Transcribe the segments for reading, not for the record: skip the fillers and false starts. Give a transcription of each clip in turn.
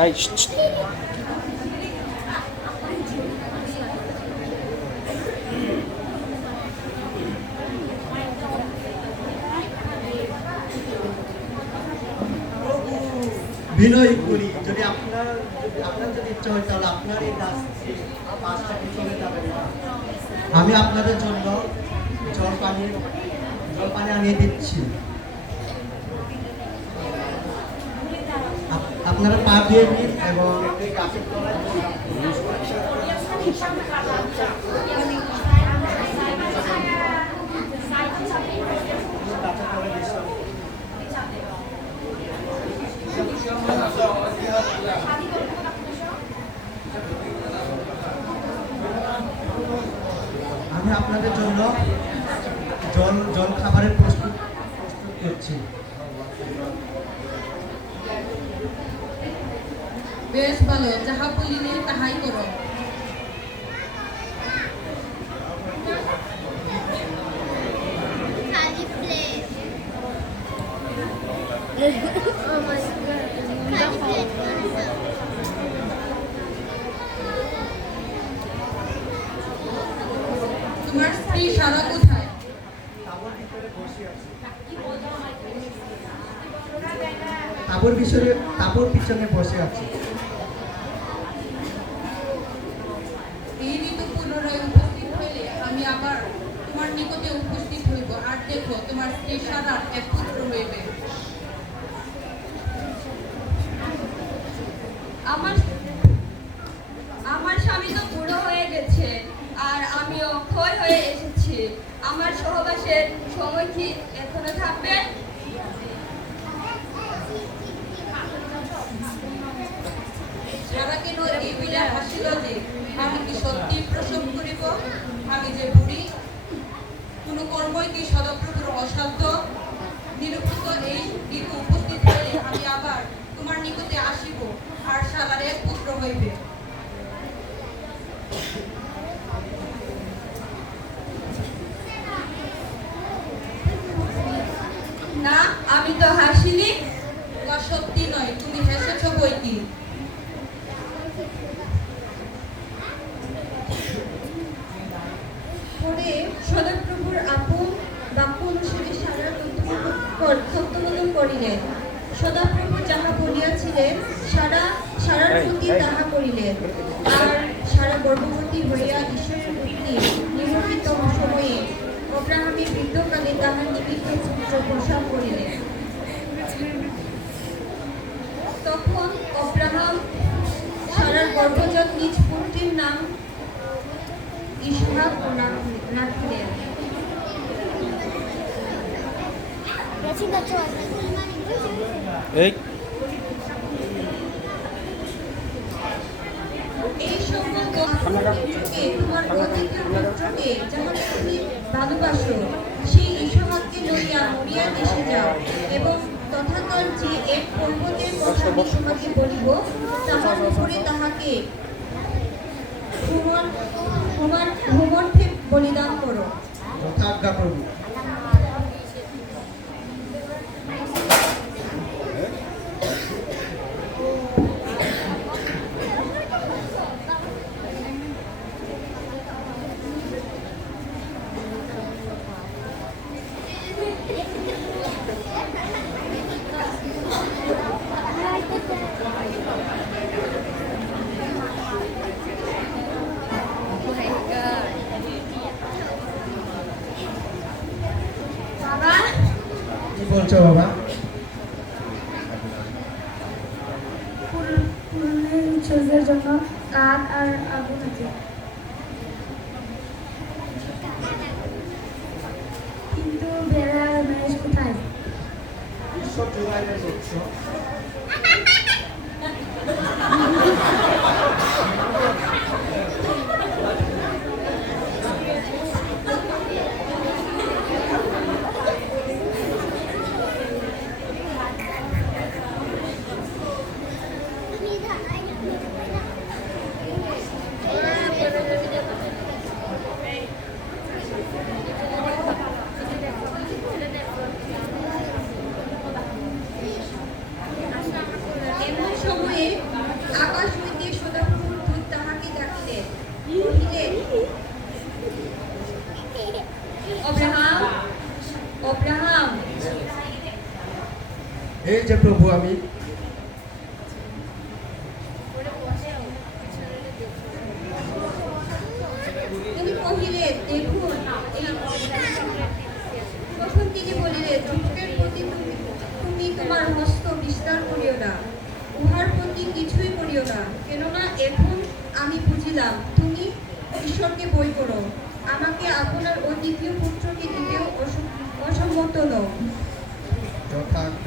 এই বিনয় করি, যদি আপনার যদি ইচ্ছা হয় তাহলে আপনার এই কাজটাকে চলে যাবেন না। আমি আপনাদের জন্য জলপানি আনিয়ে দিচ্ছি। আপনারা পা দিয়ে নিন এবং গাছের তলায় আমি আপনাদের জন্য জল খাবারের প্রস্তুত করছি। বেশ ভালো, যাহা বলিলে তাহাই করো। তোমার স্ত্রী সারা কোথায়? তাবর পিছনে বসে আছে। এই ঋতু পুনরায় উপস্থিত হইলে আমি আবার তোমার নিকটে উপস্থিত হইব, আর দেখো তোমার স্ত্রী সারার এক পুত্র হইবে। আমার স্বামী তো বুড়ো হয়ে গেছে, আর আমিও ক্ষয় হয়ে এসেছি। আমার সহবাসের সময় কি এখনো থাকবে? সারা কেন এই বিলাপ হাসিল যে আমি কি সত্যি প্রসব করিব? আমি যে বুড়ি, কোন কর্মই কি সদাপ্রভুর অসাধ্য? নিরুপিত এই ঋতু উপস্থিত হইলে আমি আবার তোমার নিকটে আসিব, আর সারার এক পুত্র হইবে। না, আমি তো হাসিনি। উহা সত্যি নয়, তুমি হেসেছ বইকি। পরে সদাপ্রভুর আপন বাক্য অনুসারে সারার তত্ত্ববোধন করিলেন। সদাপ্রভু যাহা বলিয়াছিলেন সারার প্রতি তাহা করিলেন। আর সারা গর্ভবতী হইয়া ঈশ্বরের প্রতি নির্বাচিত সময়ে অব্রাহামের বৃদ্ধকালে তাহার নিমিত্ত পুত্র প্রসব করিলেন। তখন অব্রাহাম সারার গর্ভজাত নিজ পুত্রের নাম ইসহাক রাখিলেন। এই এই সম্বন্ধ তোমার অধিকার পুত্রকে যাহার তুমি ভালোবাসো, সেই ইসহাককে লইয়া মরিয়া দেশে যাও, এবং তথাকার যে এক পর্বতের কথা আমি তোমাকে বলিব, তাহার উপরে তাহাকে হোমর্থে বলিদান করো। যথাজ্ঞা প্রভু। কি বলছো বাবা? উৎসর্গের জন্য কাঠ আর আগুন আছে, কিন্তু বেড়া মহেশ কোথায়? ঈশ্বর জোগাড় করছো। এই যে প্রভু আমি তিনি কহিলেন, দেখুন তখন তিনি বলিলেন, যুবকের প্রতি তুমি তোমার হস্ত বিস্তার করিও না, উহার প্রতি কিছুই করিও না, কেননা এখন আমি বুঝিলাম তুমি ঈশ্বরকে বই করো, আমাকে আপনার অদ্বিতীয় পুত্রকে দিতেও অসম্মত নও। যথার্থ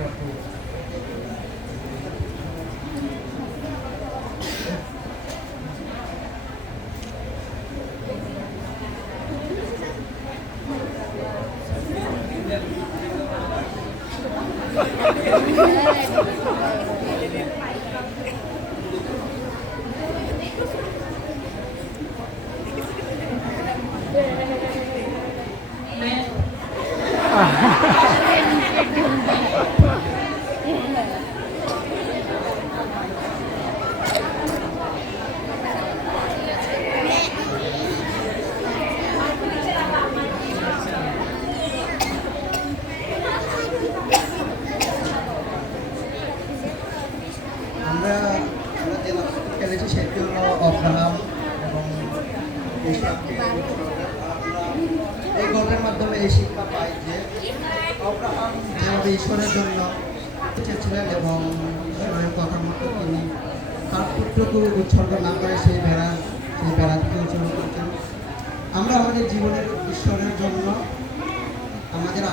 আমরা যে নাটকটি খেলেছি সেটি হলো অব্রাহাম এবং ইসহাককে আমরা এই গল্পের মাধ্যমে এই শিক্ষা পাই যে অব্রাহাম যেভাবে ঈশ্বরের জন্য চেয়েছিলেন এবং ঈশ্বরের কথা মতো তিনি তার পুত্রকে উৎসর্গ না করে সেই বেড়াকে উৎসর্গ করেছেন। আমরা আমাদের জীবনের ঈশ্বরের জন্য আমাদের